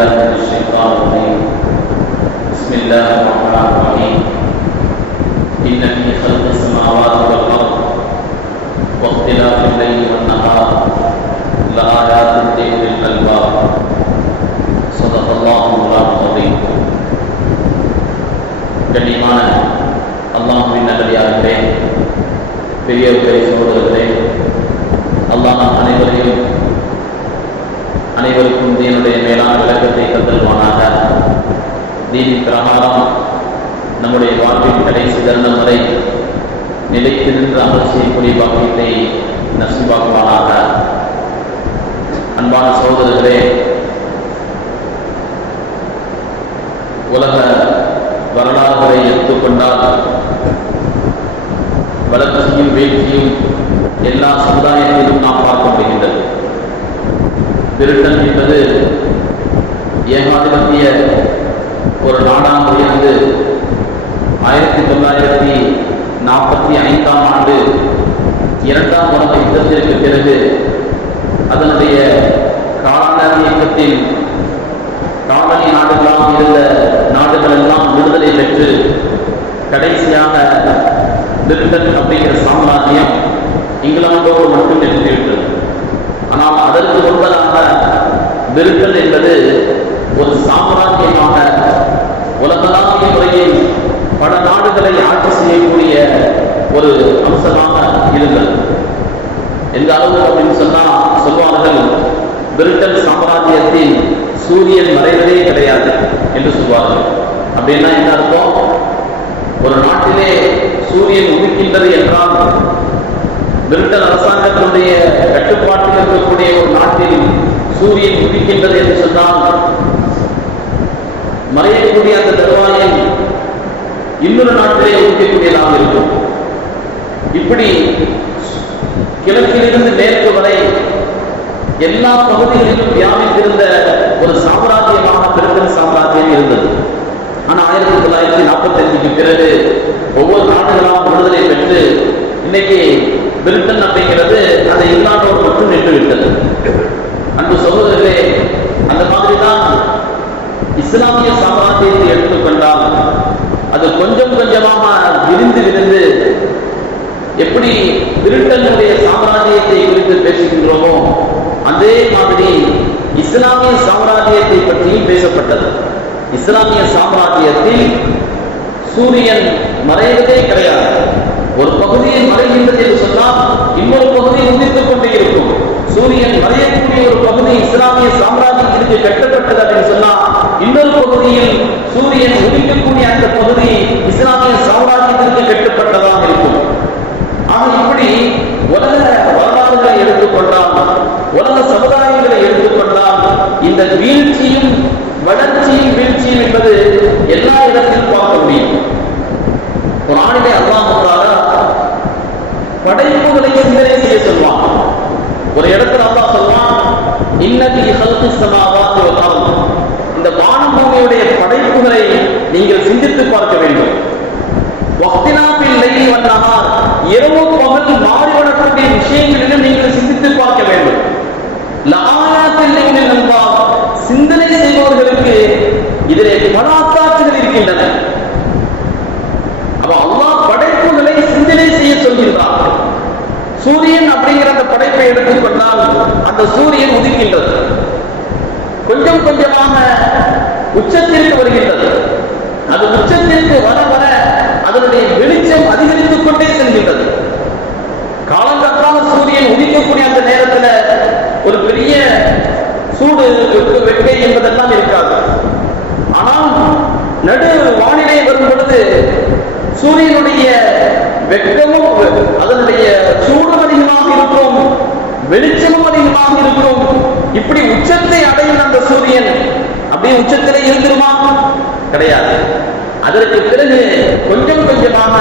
Obrigado. நசிவாக்குவானாக. அன்பான சகோதரர்களே உலக வரலாறுகளை எடுத்துக்கொண்டால் வளர்ச்சியும் வீழ்ச்சியும் எல்லா சமுதாயத்திலும் நாம் பார்க்க முடிகின்றது. பிரிட்டன் என்பது ஏகாதிபத்திய ஒரு நாடாக உயர்ந்து ஆயிரத்தி தொள்ளாயிரத்தி நாற்பத்தி ஐந்தாம் ஆண்டு இரண்டாம் உலக யுத்தத்திற்கு பிறகு அதனுடைய காலனி இயக்கத்தில் காலனி நாடுகளாக இருந்த நாடுகள் எல்லாம் விடுதலை பெற்று கடைசியாக பிரிட்டன் அப்படிங்கிற சாம்ராஜ்யம் இங்கிலாந்தோடு மட்டும் நிறுத்திவிட்டது ஆனால் அதற்கு முன்பதாக பிரிட்டன் என்பது ஒரு சாம்ராஜ்யமாக உலகளாவிய முறையில் பல நாடுகளை ஆட்சி செய்யக்கூடிய ஒரு அம்சமாக இருந்தது எந்த அளவு அப்படின்னு சொன்னா சொல்வார்கள் பிரிட்டன் சாம்ராஜ்யத்தில் சூரியன் மறைவதே கிடையாது என்று சொல்வார்கள். அப்படின்னா என்ன அர்த்தம்? ஒரு நாட்டிலே சூரியன் உதிக்கின்றது என்றால் பிரிட்டன் அரசாங்கத்தினுடைய கட்டுப்பாட்டில் இருக்கக்கூடிய ஒரு நாட்டில் சூரியன் உதிக்கின்றது என்று சொன்னால் மறையக்கூடிய அந்த தருவாயில் இன்னொரு நாட்டிலே உதிக்கக்கூடியதாக இருக்கும். இப்படி கிழக்கிலிருந்து மேற்கு வரை எல்லா பகுதிகளிலும் வியாபித்திருந்த ஒரு சாம்ராஜ்யமாக பிரிட்டன் சாம்ராஜ்யம் இருந்தது. ஆனா ஆயிரத்தி தொள்ளாயிரத்தி நாற்பத்தி அஞ்சுக்கு பிறகு ஒவ்வொரு நாடுகளாக விடுதலை பெற்று இன்னைக்கு பிரிட்டன் அப்படிங்கிறது அதை இங்கிலாந்தோடு மட்டும் நின்றுவிட்டது. அன்பு சகோதரர்களே அந்த மாதிரி தான் இஸ்லாமிய சாம்ராஜ்யத்தை எடுத்துக்கொண்டால் அது கொஞ்சம் கொஞ்சமாக விரிந்து விரிந்து எப்படி திருட்டங்களுடைய சாம்ராஜ்யத்தை குறித்து பேசுகின்றோமோ அதே மாதிரி இஸ்லாமிய சாம்ராஜ்யத்தை பற்றியும் பேசப்பட்டது. இஸ்லாமிய சாம்ராஜ்யத்தில் சூரியன் மறைவதே கிடையாது. ஒரு பகுதியில் மறைகின்றது என்று சொன்னால் இன்னொரு பகுதி உந்தித்துக் கொண்டே இருக்கும். சூரியன் மறையக்கூடிய ஒரு பகுதி இஸ்லாமிய சாம்ராஜ்யத்திற்கு கட்டப்பட்டது அப்படின்னு சொன்னால் இன்னொரு பகுதியில் சூரியன் உதிக்கக்கூடிய அந்த பகுதி இஸ்லாமிய சாம்ராஜ்யத்திற்கு கட்டப்பட்டதாக இருக்கும். ஆக இப்படி உலக வரலாறுகளை எடுத்துக்கொண்டால் உலக சமுதாயங்களை எடுத்துக்கொண்டால் இந்த வீழ்ச்சியும் வளர்ச்சியும் வீழ்ச்சியும் என்பது எல்லா இடத்திலும் பார்க்க முடியும் குரானிலே அல்லாஹால படைப்புகளை சிந்தனை செய்ய சொல்வான் ஒரு இடத்துல அல்லாஹ் சொல்வான் இன்னதி ஹல்கு சமாவாத்தி வல் இந்த வானம் பூமியுடைய படைப்புகளை நீங்கள் சிந்தித்து பார்க்க வேண்டும் வக்தினாபில் லைலி வந்தஹார் இரவு பகல் மாறிவரக்கூடிய விஷயங்களிலும் நீங்கள் சிந்தித்து பார்க்க வேண்டும் லஆயாத்தில் லில் அல்பாப் சிந்தனை செய்பவர்களுக்கு இதிலே பல அத்தாட்சிகள் இருக்கின்றன அப்ப அல்லாஹ் படைப்புகளை சிந்தனை செய்ய சொல்கின்றார் சூரியன் அப்படிங்கிற எடுத்துக் கொண்டால் அந்த சூரியன் உதிக்கின்றது கொஞ்சம் கொஞ்சமாக உச்சத்திற்கு வருகின்றது. அது உச்சத்திற்கு வர வர அதனுடைய வெளிச்சம் அதிகரித்துக் கொண்டே செல்கின்றது. காலங்கத்தால சூரியன் உதிக்கக்கூடிய அந்த நேரத்துல ஒரு பெரிய சூடு வெட்டு வெட்டை என்பதெல்லாம் இருக்காது. ஆனால் நடு வானிலை வரும் பொழுது சூரியனுடைய வெட்கமும் அதனுடைய சூடும் அதிகமாக இருக்கும். வெளிச்சமும் அதிகமாக இருக்கும் இப்படி உச்சத்தை அடையும் அந்த சூரியன் அப்படியே உச்சத்திலே இருந்துருமா? கிடையாது. அதற்கு பிறகு கொஞ்சம் கொஞ்சமாக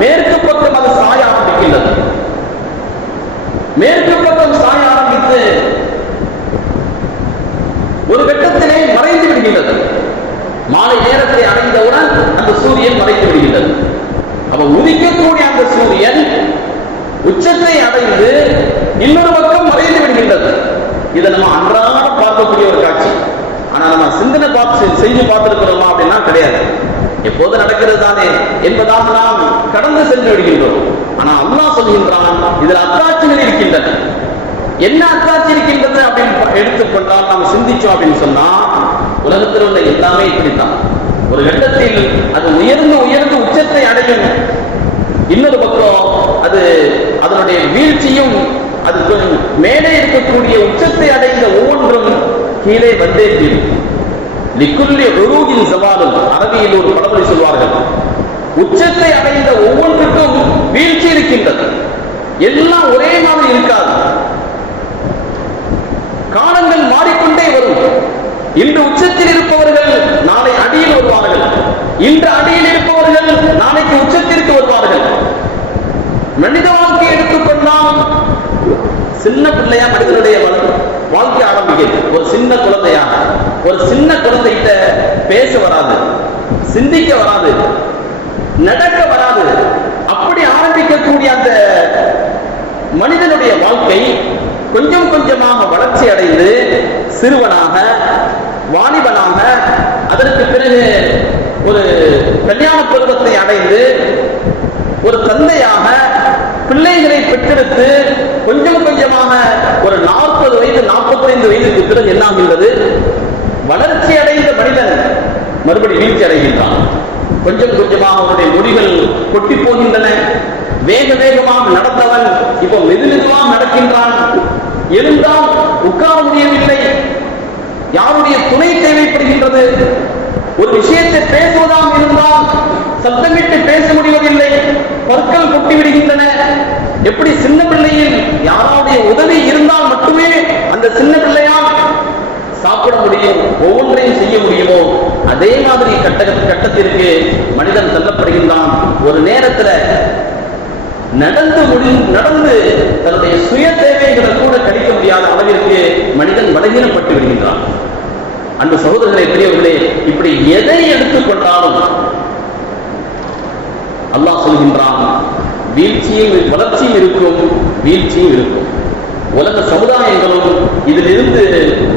மேற்கு பக்கம் அது சாய ஆரம்பிக்கின்றது. மேற்கு பக்கம் சாய ஆரம்பித்து ஒரு கட்டத்திலே மறைந்து விடுகின்றது. மாலை நேரத்தை அடைந்தவுடன் அந்த சூரியன் மறைந்து விடுகின்றது. அப்ப உதிக்கக்கூடிய அந்த சூரியன் உச்சத்தை அடைந்து இன்னொரு பக்கம் மறைந்து விடுகின்றது. இதை நம்ம அன்றாட பார்க்கக்கூடிய ஒரு காட்சி. ஆனா நம்ம சிந்தனை பார்த்து செஞ்சு பார்த்திருக்கிறோமா அப்படின்னா கிடையாது. எப்போது நடக்கிறது தானே என்பதாக நாம் கடந்து சென்று விடுகின்றோம். ஆனா அல்லா சொல்கின்றான் இதில் அத்தாட்சிகள் இருக்கின்றன. என்ன அத்தாட்சி இருக்கின்றது அப்படின்னு எடுத்துக்கொண்டால் நாம் சிந்திச்சோம் அப்படின்னு சொன்னா உலகத்தில் உள்ள எல்லாமே இப்படித்தான். ஒரு கட்டத்தில் அது உயர்ந்து உயர்ந்து உச்சத்தை அடையும். இன்னொரு பக்கம் அது அதனுடைய வீழ்ச்சியும் அது மேலே இருக்கக்கூடிய உச்சத்தை அடைந்த ஒவ்வொன்றும் கீழே வந்தே தீரும். லிக்குல்லி உருகின் சவாலும் அரபியில் ஒரு பழமொழி சொல்வார்கள். உச்சத்தை அடைந்த ஒவ்வொன்றுக்கும் வீழ்ச்சி இருக்கின்றது. எல்லாம் ஒரே மாதிரி இருக்காது. காலங்கள் மாறிக்கொண்டே வரும். இன்று உச்சத்தில் இருப்பவர்கள் நாளை அடியில் வருவார்கள். இன்று அடியில் இருப்பவர்கள் நாளைக்கு உச்சத்திற்கு வருவார்கள். மனித வாழ்க்கை எடுத்துக்கொண்டால் சின்ன பிள்ளையா மனிதனுடைய வாழ்க்கை ஆரம்பிக்கிறது ஒரு சின்ன குழந்தையா ஒரு சின்ன குழந்தைகிட்ட பேச வராது சிந்திக்க வராது நடக்க வராது. அப்படி ஆரம்பிக்கக்கூடிய அந்த மனிதனுடைய வாழ்க்கை கொஞ்சம் கொஞ்சமாக வளர்ச்சி அடைந்து சிறுவனாக வாலிபனாக அதற்கு பிறகு ஒரு கல்யாண பருவத்தை அடைந்து ஒரு தந்தையாக பிள்ளைகளை பெற்றெடுத்து கொஞ்சம் கொஞ்சமாக ஒரு நாற்பது வயது நாற்பத்தைந்து வயதுக்கு பிறகு என்ன ஆகின்றது? வளர்ச்சி அடைந்த மனிதன் மறுபடி வீழ்ச்சி அடைகின்றான். கொஞ்சம் கொஞ்சமாக அவனுடைய முடிகள் கொட்டி போகின்றன. வேக வேகமாக நடந்தவன் இப்போ மெது மெதுவாக நடக்கின்றான். எழுந்தால் உட்கார முடியவில்லை. யாருடைய துணை தேவைப்படுகின்றது? ஒரு விஷயத்தை பேசுவதாக சத்தமிட்டு பேச முடிவதில்லை. பற்கள் கொட்டி விடுகின்றன. எப்படி சின்ன பிள்ளையில் யாராவுடைய உதவி இருந்தால் மட்டுமே அந்த சின்ன பிள்ளையால் சாப்பிட முடியும் ஒவ்வொன்றையும் செய்ய முடியுமோ? அதே மாதிரி கட்ட கட்டத்திற்கு மனிதன் தள்ளப்படுகின்றான். ஒரு நேரத்துல நடந்து முடி நடந்து தன்னுடைய சுய தேவைகளை கூட கழிக்க முடியாத அளவிற்கு மனிதன் பலகீனப்பட்டு விடுகின்றான். அந்த சகோதரர்களை பெரியவர்களே இப்படி எதை எடுத்துக்கொண்டாலும் அல்லாஹ் சொல்கின்றான் வீழ்ச்சியும் வளர்ச்சியும் இருக்கும் வீழ்ச்சியும் இருக்கும். உலக சமுதாயங்களும் இதிலிருந்து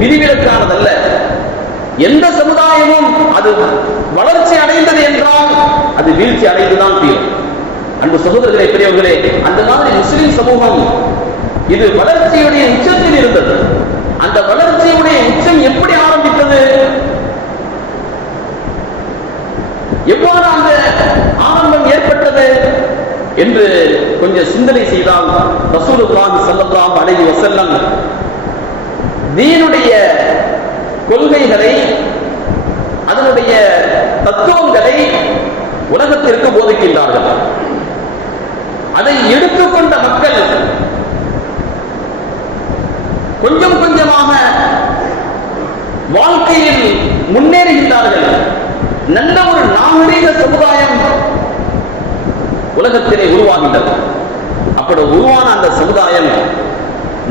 பிரிவிலக்கானதல்ல எந்த சமுதாயமும் அது வளர்ச்சி அடைந்தது என்றால் அது வீழ்ச்சி அடைந்துதான் தீரும். அன்பு சகோதரர்களே பெரியவர்களே அந்த மாதிரி முஸ்லிம் சமூகம் இது வளர்ச்சியுடைய உச்சத்தில் இருந்தது. அந்த வளர்ச்சியுடைய உச்சம் எப்படி ஆரம்பித்தது? எவ்வாறு அந்த ஆரம்பம் ஏற்பட்டது என்று கொஞ்சம் சிந்தனை செய்தால் ரசூலுல்லாஹி ஸல்லல்லாஹு அலைஹி வஸல்லம் தீனுடைய கொள்கைகளை அதனுடைய தத்துவங்களை உலகத்திற்கு போதிக்கின்றார்கள். அதை எடுத்துக்கொண்ட மக்கள் கொஞ்சம் கொஞ்சமாக வாழ்க்கையில் முன்னேறுகின்றார்கள். நல்ல ஒரு நாகரீக சமுதாயம் உலகத்திலே உருவாகின்றது அப்படி உருவான அந்த சமுதாயம்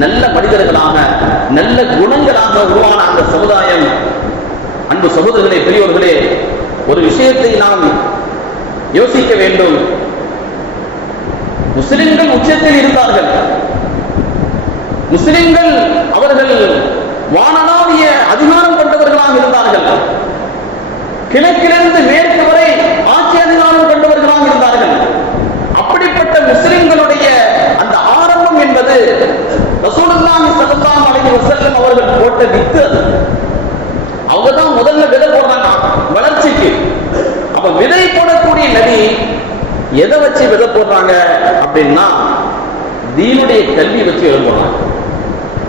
நல்ல மனிதர்களாக நல்ல குணங்களாக உருவான அந்த சமுதாயம் அன்பு சகோதரர்களே பெரியோர்களே ஒரு விஷயத்தை நாம் யோசிக்க வேண்டும். முஸ்லிம்கள் உச்சத்தில் இருந்தார்கள். முஸ்லிம்கள் அவர்கள் வானளாவிய அதிகாரம் கொண்டவர்களாக இருந்தார்கள். கிழக்கிலிருந்து மேற்கு வரை ஆட்சி அதிகாரம் கொண்டவர்களாக இருந்தார்கள் அப்படிப்பட்ட முஸ்லிம்களுடைய அந்த ஆரம்பம் என்பது ரசூலுல்லாஹி ஸல்லல்லாஹு அலைஹி வஸல்லம் அவர்கள் போட்ட வித்து அது. அவங்க தான் முதல்ல விதை போடுறாங்க. வளர்ச்சிக்கு. அப்ப விதை போடக்கூடிய நபி எதை வச்சு விதை போடுறாங்க அப்படின்னா தீனுடைய கல்வி வச்சு எழுப்புறாங்க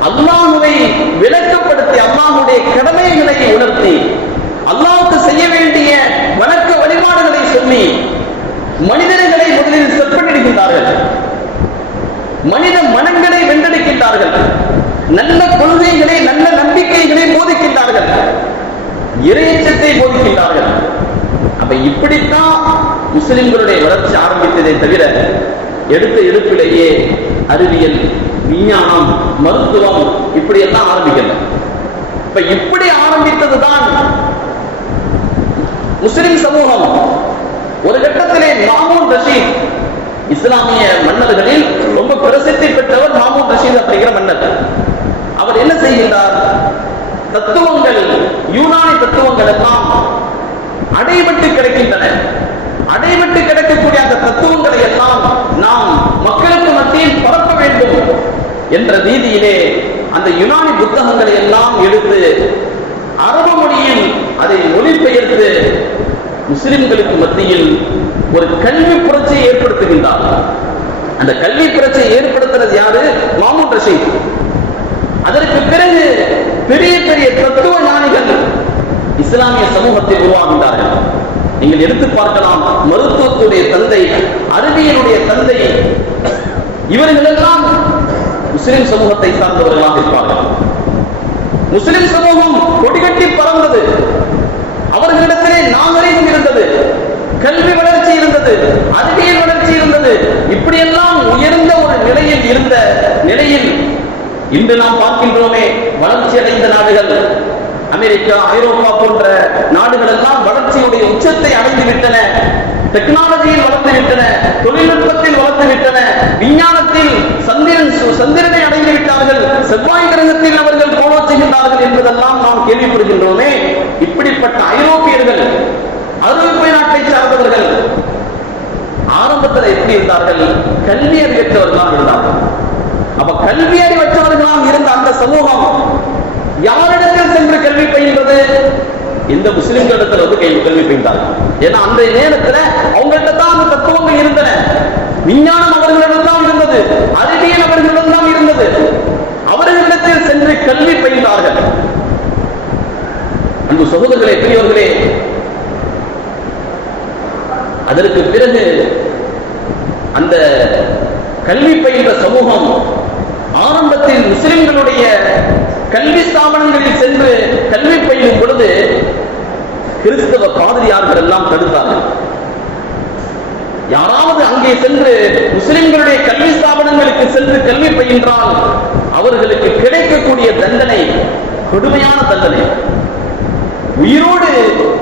அல்லாஹுவை விளக்கப்படுத்தி அல்லாஹுடைய கடமைகளை உணர்த்தி அல்லாவுக்கு செய்ய வேண்டிய வணக்க வழிபாடுகளை சொல்லி மனிதர்களை முதலில் செப்பனிடுகின்றார்கள். மனித போதிக்கின்றார்கள் நல்ல கொள்கைகளை நல்ல நம்பிக்கைகளை போதிக்கின்றார்கள். இறையச்சத்தை போதிக்கின்றார்கள். அப்ப இப்படித்தான் முஸ்லிம்களுடைய வளர்ச்சி ஆரம்பித்ததை தவிர எடுத்த எடுப்பிலேயே அறிவியல் விஞ்ஞானம் மருத்துவம் இப்படி எல்லாம் ஆரம்பிக்கல. இப்ப இப்படி ஆரம்பித்ததுதான் முஸ்லிம் சமூகம். ஒரு கட்டத்திலே மாமூன் ரஷீத் இஸ்லாமிய மன்னர்களில் பிரசித்தி பெற்றவர் மாமூன் ரஷீத் அப்படிங்கிற மன்னர். அவர் என்ன செய்கின்றார்? தத்துவங்கள் யூனானி தத்துவங்கள் எல்லாம் அடைபட்டு கிடைக்கின்றன. அடைபட்டு கிடைக்கக்கூடிய அந்த தத்துவங்களை எல்லாம் நாம் மக்களுக்கு மத்தியில் பரப்ப வேண்டும் என்ற ரீதியிலே அந்த யுனானி புத்தகங்களை எல்லாம் எடுத்து அரபு மொழியில் அதை மொழிபெயர்த்து முஸ்லிம்களுக்கு மத்தியில் ஒரு கல்வி புரட்சியை ஏற்படுத்துகின்றார். அந்த கல்வி புரட்சியை ஏற்படுத்துறது யாரு? மாமூன் ரஷீத். அதற்கு பிறகு பெரிய பெரிய தத்துவ ஞானிகள் இஸ்லாமிய சமூகத்தை உருவாகின்றார்கள் நீங்கள் எடுத்து பார்க்கலாம் மருத்துவத்துடைய தந்தை அறிவியலுடைய தந்தை இவர்களெல்லாம் முஸ்லிம் சமூகத்தை சார்ந்தவர்களாக இருப்பார்கள். முஸ்லிம் சமூகம் கொடிகட்டி பறந்தது அவர்களிடத்திலே நாகரீகம் இருந்தது. கல்வி வளர்ச்சி இருந்தது. அதுவே வளர்ச்சி இருந்தது. இப்படியெல்லாம் உயர்ந்த ஒரு நிலையில் இருந்த நிலையில் இன்று நாம் பார்க்கின்றோமே வளர்ச்சி அடைந்த நாடுகள். அமெரிக்கா ஐரோப்பா போன்ற நாடுகள் எல்லாம் வளர்ச்சியுடைய உச்சத்தை அடைந்து விட்டன. டெக்னாலஜியில் வளர்ந்து விட்டன. தொழில்நுட்பத்தில் வளர்ந்து விட்டன. விஞ்ஞானத்தில் சந்திரன் சந்திரனை அடைந்து விட்டார்கள். செவ்வாய் கிரகத்தில் அவர்கள் போலோ செய்கின்றார்கள் என்பதெல்லாம் நாம் கேள்விப்படுகின்றோமே. இப்படிப்பட்ட ஐரோப்பியர்கள் ஐரோப்பிய நாட்டை சார்ந்தவர்கள் ஆரம்பத்தில் எப்படி இருந்தார்கள் கல்வி அறிவற்றவர்களாக இருந்தார்கள். அப்ப கல்வி அறிவற்றவர்களாக இருந்த அந்த சமூகம் யாரிடத்தில் சென்று கல்வி பயின்றது? இந்த முஸ்லிம்களிடத்தில் வந்து கல்வி கல்வி பயின்றார்கள். ஏன்னா அந்த நேரத்துல அவங்கள்ட்ட தான் அந்த தத்துவங்கள் இருந்தன. விஞ்ஞானம் அவர்களிடம் தான் இருந்தது. அறிவியல் அவர்களிடம் தான் இருந்தது. அவர்களிடத்தில் சென்று கல்வி பயின்றார்கள். அன்பு சகோதரர்களே பெரியவர்களே அதற்கு பிறகு அந்த கல்வி பயின்ற சமூகம் ஆரம்பத்தில் முஸ்லிம்களுடைய கல்வி ஸ்தாபனங்களில் சென்று கல்வி பயிலும் பொழுது கிறிஸ்தவ பாதிரியார்கள் எல்லாம் தடுத்தார்கள். யாராவது அங்கே சென்று முஸ்லிம்களுடைய கல்வி ஸ்தாபனங்களுக்கு சென்று கல்வி பயின்றால் அவர்களுக்கு கிடைக்கக்கூடிய தண்டனை கொடுமையான தண்டனை. உயிரோடு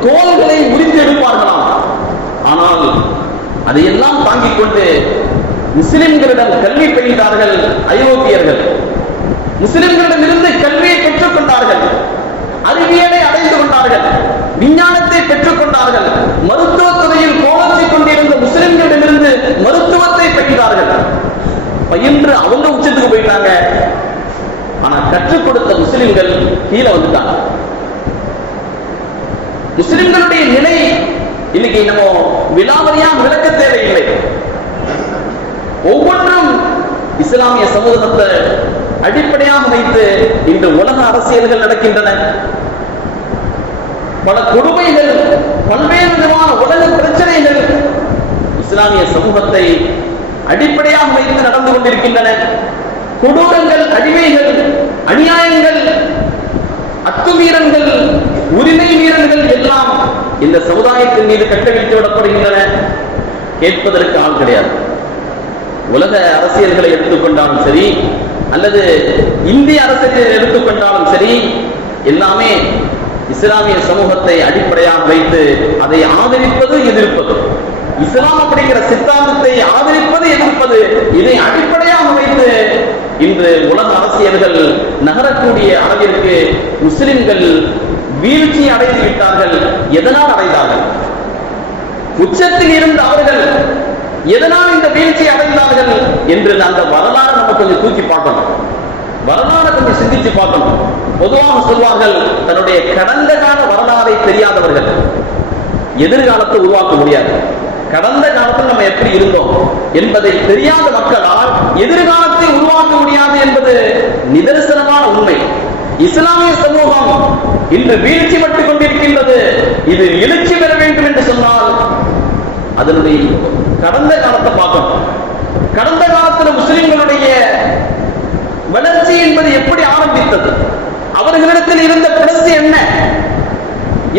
தோள்களை உரித்து எடுப்பார்களாம். ஆனால் அதையெல்லாம் தாங்கிக் கொண்டு முஸ்லிம்களிடம் கல்வி பயின்றார்கள் ஐரோப்பியர்கள். முஸ்லிம்களிடம் இருந்து கல்வியை பெற்றுக் கொண்டார்கள் அறிவியலை அடைந்து கொண்டார்கள். விஞ்ஞானத்தை பெற்றுக் கொண்டார்கள் மருத்துவத் துறையில் கோலத்தை கொண்டிருந்த முஸ்லிம்களிடமிருந்து மருத்துவத்தை பயின்றார்கள். பயின்று அவங்க உச்சத்துக்கு போயிட்டாங்க. ஆனா கற்றுக் கொடுத்த முஸ்லிம்கள் கீழே வந்துட்டாங்க. முஸ்லிம்களுடைய நிலை இன்னைக்கு நம்ம விலாவரியா விளக்க தேவையில்லை. ஒவ்வொன்றும் இஸ்லாமிய சமூகத்தை அடிப்படையாக வைத்து இன்று உலக அரசியல்கள் நடக்கின்றன. பல கொடுமைகள் பல்வேறு விதமான உலக பிரச்சனைகள் இஸ்லாமிய சமூகத்தை அடிப்படையாக வைத்து நடந்து கொண்டிருக்கின்றன. கொடூரங்கள் அடிமைகள் அநியாயங்கள் அத்துமீறல்கள் உரிமை மீறல்கள் எல்லாம் இந்த சமுதாயத்தின் மீது கட்டவிழ்த்து விடப்படுகின்றன. கேட்பதற்கு ஆள் கிடையாது. உலக அரசியல்களை எடுத்துக்கொண்டாலும் சரி அல்லது இந்திய அரசியலை எடுத்துக்கொண்டாலும் சரி எல்லாமே இஸ்லாமிய சமூகத்தை அடிப்படையாக வைத்து அதை ஆதரிப்பது எதிர்ப்பது. இஸ்லாம் அப்படிங்கிற சித்தாந்தத்தை ஆதரிப்பது எதிர்ப்பது இதை அடிப்படையாக வைத்து இன்று உலக அரசியல்கள் நகரக்கூடிய அளவிற்கு முஸ்லிம்கள் வீழ்ச்சி அடைந்து விட்டார்கள். எதனால் அடைந்தார்கள்? உச்சத்தில் இருந்த அவர்கள் எதனால் இந்த வீழ்ச்சி அடைந்தார்கள் என்று அந்த வரலாறு நம்ம கொஞ்சம் தூக்கி பார்க்கணும். வரலாறு கொஞ்சம் சிந்திச்சு பார்க்கணும். பொதுவாக சொல்வார்கள் தன்னுடைய கடந்த கால வரலாறை தெரியாதவர்கள் எதிர்காலத்தை உருவாக்க முடியாது. கடந்த காலத்தில் நம்ம எப்படி இருந்தோம் என்பதை தெரியாத மக்களால் எதிர்காலத்தை உருவாக்க முடியாது என்பது நிதர்சனமான உண்மை. இஸ்லாமிய சமூகம் இன்று வீழ்ச்சி பட்டுக் கொண்டிருக்கின்றது. இது எழுச்சி பெற வேண்டும் என்று சொன்னால் அதனுடைய கடந்த காலத்தை பார்க்கணும். கடந்த காலத்தில் முஸ்லிம்களுடைய வளர்ச்சி என்பது எப்படி ஆரம்பித்தது? அவர்களிடத்தில் இருந்த பிரசி என்ன?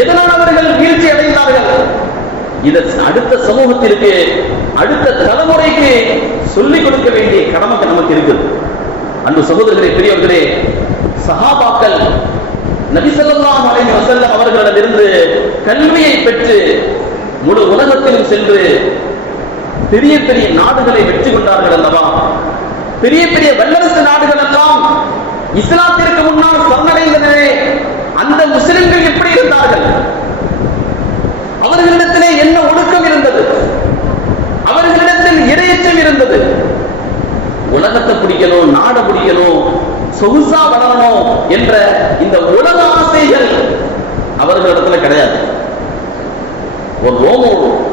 எதனால் அவர்கள் வீழ்ச்சி அடைந்தார்கள்? இதை அடுத்த சமூகத்திற்கு அடுத்த தலைமுறைக்கு சொல்லிக் கொடுக்க வேண்டிய கடமை நமக்கு இருக்குது. அன்பு சகோதரர்களே பெரியவர்களே சகாபாக்கள் நபிசல்லாம் அலைஹி வசல்லம் அவர்களிடமிருந்து கல்வியை பெற்று முழு உலகத்திலும் சென்று பெரிய பெரிய நாடுகளை வெற்றி கொண்டார்கள் அல்லவா? பெரிய பெரிய வல்லரசு நாடுகள் எல்லாம் இஸ்லாத்திற்கு முன்னால் சரணடைந்தனே அந்த முஸ்லிம்கள் எப்படி இருந்தார்கள்? அவர்களிடத்திலே என்ன ஒழுக்கம் இருந்தது? அவர்களிடத்தில் இரையச்சம் இருந்தது? உலகத்தை பிடிக்கணும் நாடை பிடிக்கணும் சொகுசா வளரணும் என்ற இந்த உலக ஆசைகள் அவர்களிடத்துல கிடையாது. ஒரு ரோம்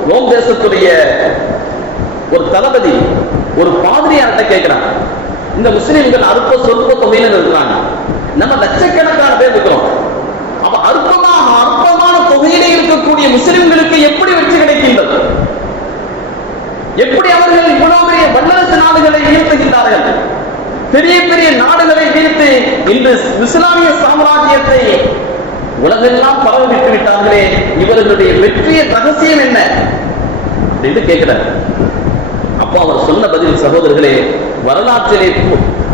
ரோம் தேசத்துடைய ஒரு தளபதி ஒரு பாதிரியார்கிட்ட கேட்கிறான். இந்த முஸ்லிம்கள் அற்ப சொற்ப தொகையில இருக்கிறாங்க. நம்ம லட்சக்கணக்கான பேர் இருக்கிறோம். அப்ப அற்பமாக அற்பமான தொகையில இருக்கக்கூடிய முஸ்லிம்களுக்கு எப்படி வெற்றி கிடைக்கின்றது? எப்படி அவர்கள் இவ்வளவு பெரிய வல்லரசு நாடுகளை வீழ்த்துகின்றார்கள்? பெரிய பெரிய நாடுகளை வீழ்த்து இன்று இஸ்லாமிய சாம்ராஜ்யத்தை உலகெல்லாம் பரவ விட்டு விட்டார்களே இவர்களுடைய வெற்றியின் ரகசியம் என்ன? அப்படின்னு கேட்கிறார். அப்போ அவர் சொன்ன பதில் சகோதரர்களே வரலாற்றிலே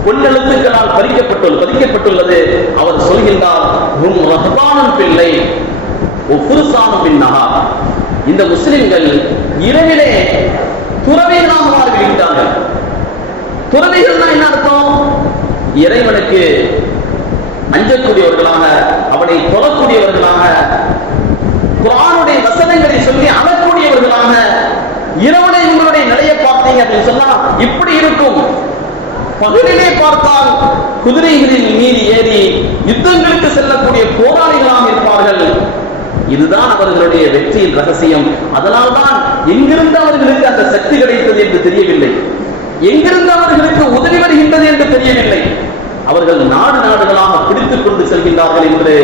பொன்னெழுத்துக்களால் பதிக்கப்பட்டுள்ளது பதிக்கப்பட்டுள்ளது. அவர் சொல்கின்றார் உம் ரஹ்பானும் பிள்ளை ஒப்புருசானும் பின்னகா இந்த முஸ்லிம்கள் இரவிலே துறவிகளாக மாறிவிட்டார்கள் துறவிகள்னா என்ன அர்த்தம்? இறைவனுக்கு அஞ்சக்கூடியவர்களாக அவனை தொழக்கூடியவர்களாக குரானுடைய வசனங்களை சொல்லி அழக்கூடியவர்களாக இரவனை உங்களுடைய நிலையை பார்த்தீங்க அப்படின்னு சொன்னா இப்படி இருக்கும். பகலிலே பார்த்தால் குதிரைகளில் மீறி ஏறி யுத்தங்களுக்கு செல்லக்கூடிய போராளிகளாக இருப்பார்கள். இதுதான் அவர்களுடைய வெற்றியின் ரகசியம். அதனால்தான் எங்கிருந்து அவர்களுக்கு அந்த சக்தி கிடைத்தது என்று தெரியவில்லை. எங்கிருந்து அவர்களுக்கு உதவி வருகின்றது என்று தெரியவில்லை. அவர்கள் நாடு நாடுகளாக பிடித்துக் கொண்டு செல்கின்றார்கள் என்று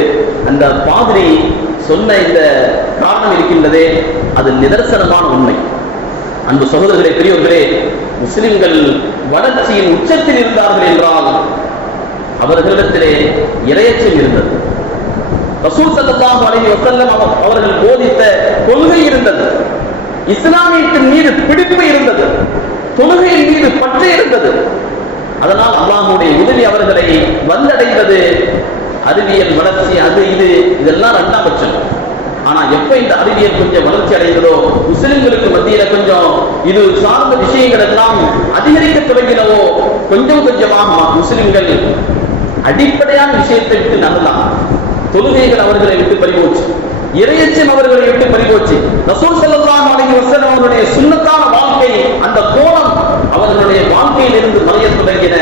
அந்த பாதிரி சொன்ன இந்த காரணம் இருக்கின்றதே அது நிதர்சனமான உண்மை. அன்பு சகோதரர்களே பெரியவர்களே முஸ்லிம்கள் வளர்ச்சியின் உச்சத்தில் இருந்தார்கள் என்றால் அவர்களிடத்திலே இரையச்சம் இருந்தது. ரசூல் சல்லாஹ் அலைஹி வஸல்லம் அவர்கள் போதித்த கொள்கை இருந்தது. இஸ்லாமியத்தின் மீது பிடிப்பு இருந்தது. தொழுகையின் மீது பற்று இருந்தது. அதனால் அல்லாஹுடைய உதவி அவர்களை வந்தடைந்தது. அறிவியல் வளர்ச்சி அது இது இதெல்லாம் ரெண்டாம் பட்சம். ஆனா எப்ப இந்த அறிவியல் கொஞ்சம் வளர்ச்சி அடைந்ததோ முஸ்லிம்களுக்கு மத்தியில கொஞ்சம் இது சார்ந்த விஷயங்கள் எல்லாம் அதிகரிக்க தொடங்கினவோ கொஞ்சம் கொஞ்சமாக முஸ்லிம்கள் அடிப்படையான விஷயத்தை விட்டு நடந்தான் தொழுகைகள் அவர்களை விட்டு பறிபோச்சு. இறையச்சம் அவர்களை விட்டு பறிபோச்சு. ரசூல் ஸல்லல்லாஹு அலைஹி வஸல்லம் அவருடைய சுண்ணத்தான வாழ்க்கை அந்த கோணம் அவர்களுடைய வாழ்க்கையில் இருந்து மறையத் தொடங்கின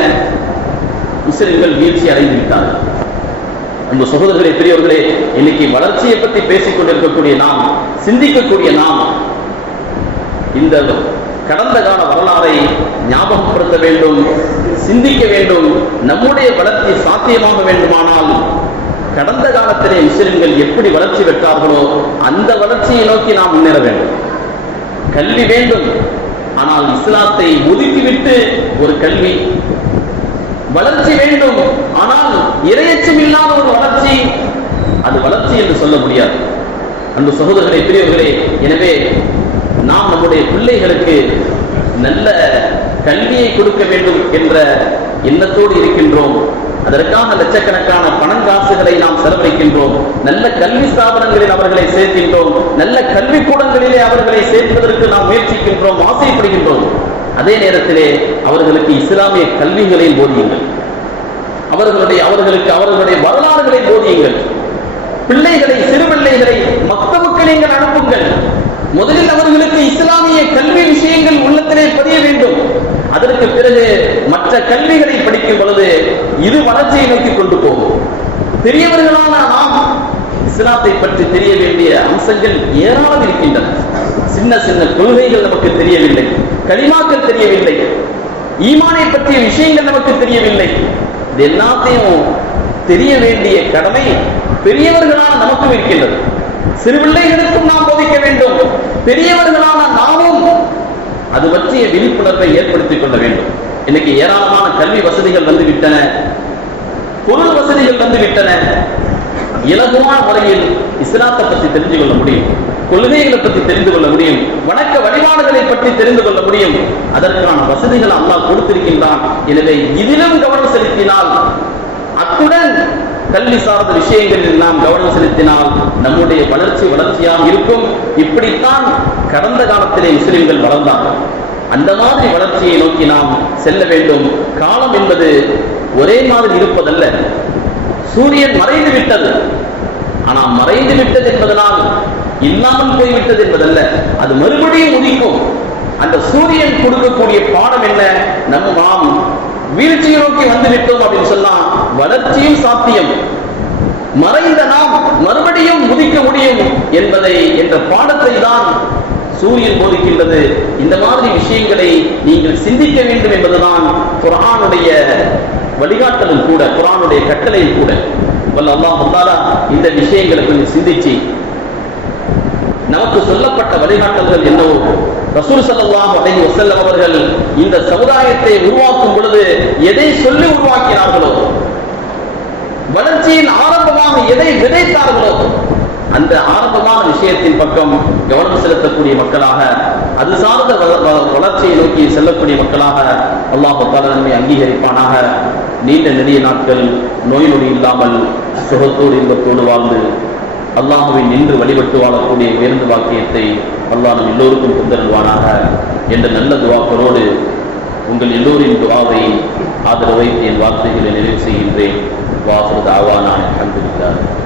முஸ்லிம்கள் வீழ்ச்சி அடைந்து விட்டார்கள். அன்பு சகோதரர்களே பெரியவர்களே இன்னைக்கு வளர்ச்சியை பற்றி பேசிக் கொண்டிருக்கக்கூடிய நாம் சிந்திக்கக்கூடிய நாம் இந்த கடந்த கால வரலாறை ஞாபகப்படுத்த வேண்டும் சிந்திக்க வேண்டும் நம்முடைய வளர்ச்சி சாத்தியமாக வேண்டுமானால் கடந்த காலத்திலே முஸ்லிம்கள் எப்படி வளர்ச்சி பெற்றார்களோ அந்த வளர்ச்சியை நோக்கி நாம் முன்னேற வேண்டும். கல்வி வேண்டும். ஆனால் இஸ்லாத்தை ஒதுக்கிவிட்டு ஒரு கல்வி. வளர்ச்சி வேண்டும். ஆனால் இரையச்சம் இல்லாத ஒரு வளர்ச்சி. அது வளர்ச்சி என்று சொல்ல முடியாது. அந்த சகோதரர்களை பெரியவர்களே எனவே நாம் நம்முடைய பிள்ளைகளுக்கு நல்ல கல்வியை கொடுக்க வேண்டும் என்ற எண்ணத்தோடு இருக்கின்றோம். அதற்காக லட்சக்கணக்கான பணம் காசுகளை நாம் செலவழிக்கின்றோம். நல்ல கல்வி ஸ்தாபனங்களில் அவர்களை சேர்க்கின்றோம். நல்ல கல்விக்கூடங்களிலே அவர்களை சேர்ப்பதற்கு நாம் முயற்சிக்கின்றோம் ஆசைப்படுகின்றோம். அதே நேரத்திலே அவர்களுக்கு இஸ்லாமிய கல்விகளை போதியுங்கள். அவர்களுடைய அவர்களுக்கு அவர்களுடைய வரலாறுகளை போதியுங்கள். பிள்ளைகளை சிறு பிள்ளைகளை மக்தவுக்கு நீங்கள் அனுப்புங்கள். முதலில் அவர்களுக்கு இஸ்லாமிய கல்வி விஷயங்கள் உள்ளத்திலே பதிய வேண்டும். அதற்கு பிறகு மற்ற கல்விகளை படிக்கும் பொழுது இது வளர்ச்சியை நோக்கி கொண்டு போகும். பெரியவர்களான நாம் இஸ்லாத்தை பற்றி தெரிய வேண்டிய அம்சங்கள் ஏராளம் இருக்கின்றன. சின்ன சின்ன கொள்கைகள் நமக்கு தெரியவில்லை. களிமாக்கள் தெரியவில்லை. ஈமானை பற்றிய விஷயங்கள் நமக்கு தெரியவில்லை. இது எல்லாத்தையும் தெரிய வேண்டிய கடமை பெரியவர்களான நமக்கும் இருக்கின்றது. சிறு பிள்ளைகளுக்கும் நாம் போதிக்க வேண்டும். பெரியவர்களான அது பற்றிய விழிப்புணர்வை ஏற்படுத்திக் கொள்ள வேண்டும். இன்னைக்கு ஏராளமான கல்வி வசதிகள் வந்து விட்டன பொருள் வசதிகள் வந்து விட்டன இலகுவான முறையில் இஸ்லாத்தை பற்றி தெரிந்து கொள்ள முடியும். கொள்கைகளை பற்றி தெரிந்து கொள்ள முடியும். வணக்க வழிபாடுகளை பற்றி தெரிந்து கொள்ள முடியும். அதற்கான வசதிகள் அல்லாஹ் கொடுத்திருக்கின்றான். எனவே இதிலும் கவனம் செலுத்தினால் அத்துடன் கல்வி சார்ந்த விஷயங்களில் நாம் கவனம் செலுத்தினால் நம்முடைய வளர்ச்சி வளர்ச்சியாக இருக்கும். இப்படித்தான் கடந்த காலத்திலே முஸ்லிம்கள் வளர்ந்தார்கள். அந்த மாதிரி வளர்ச்சியை நோக்கி நாம் செல்ல வேண்டும். காலம் என்பது ஒரே மாதிரி இருப்பதல்ல. சூரியன் மறைந்து விட்டது. ஆனா மறைந்து விட்டது என்பதனால் இல்லாமல் போய்விட்டது என்பதல்ல. அது மறுபடியும் உதிக்கும். அந்த சூரியன் கொடுக்கக்கூடிய பாடம் என்ன? நம்ம நாம் வீழ்ச்சியை நோக்கி வந்து விட்டோம் அப்படின்னு சொன்னா வளர்ச்சியும் சாத்தியம். மறைந்த நாம் மறுபடியும் முதிக்க முடியும் என்பதை என்ற பாடத்தை தான் சூரியன் போதிக்கின்றது. இந்த மாதிரி விஷயங்களை நீங்கள் சிந்திக்க வேண்டும் என்பதுதான் குரானுடைய வழிகாட்டலும் கூட குரானுடைய கட்டளையும் கூட. வல்ல அல்லாஹ் இந்த விஷயங்களை கொஞ்சம் சிந்திச்சு நமக்கு சொல்லப்பட்ட வழிகாட்டல்கள் என்னவோ ரசூல் ஸல்லல்லாஹு அலி வசல்லம் அவர்கள் இந்த சமுதாயத்தை உருவாக்கும் பொழுது எதை சொல்லி உருவாக்கினார்களோ வளர்ச்சியின் ஆரம்பமாக எதை விதைத்தார்களோ அந்த ஆரம்பமான விஷயத்தின் பக்கம் கவனம் செலுத்தக்கூடிய மக்களாக அது சார்ந்த வளர்ச்சியை நோக்கி செல்லக்கூடிய மக்களாக அல்லாஹால தாலா நம்மை அங்கீகரிப்பானாக. நீண்ட நெடிய நாட்கள் நோய் நொடி இல்லாமல் சுகத்தோடு இன்பத்தோடு வாழ்ந்து அல்லாஹுவை நின்று வழிபட்டு வாழக்கூடிய உயர்ந்த வாக்கியத்தை அல்லாஹ் நம் எல்லோருக்கும் தந்தருள்வானாக என்ற நல்ல துவாக்களோடு உங்கள் எல்லோரின் துவாவை ஆதரவை என் வார்த்தைகளை நிறைவு செய்கின்றேன். வாசல் நான் அல்ஹம்துலில்லாஹ்.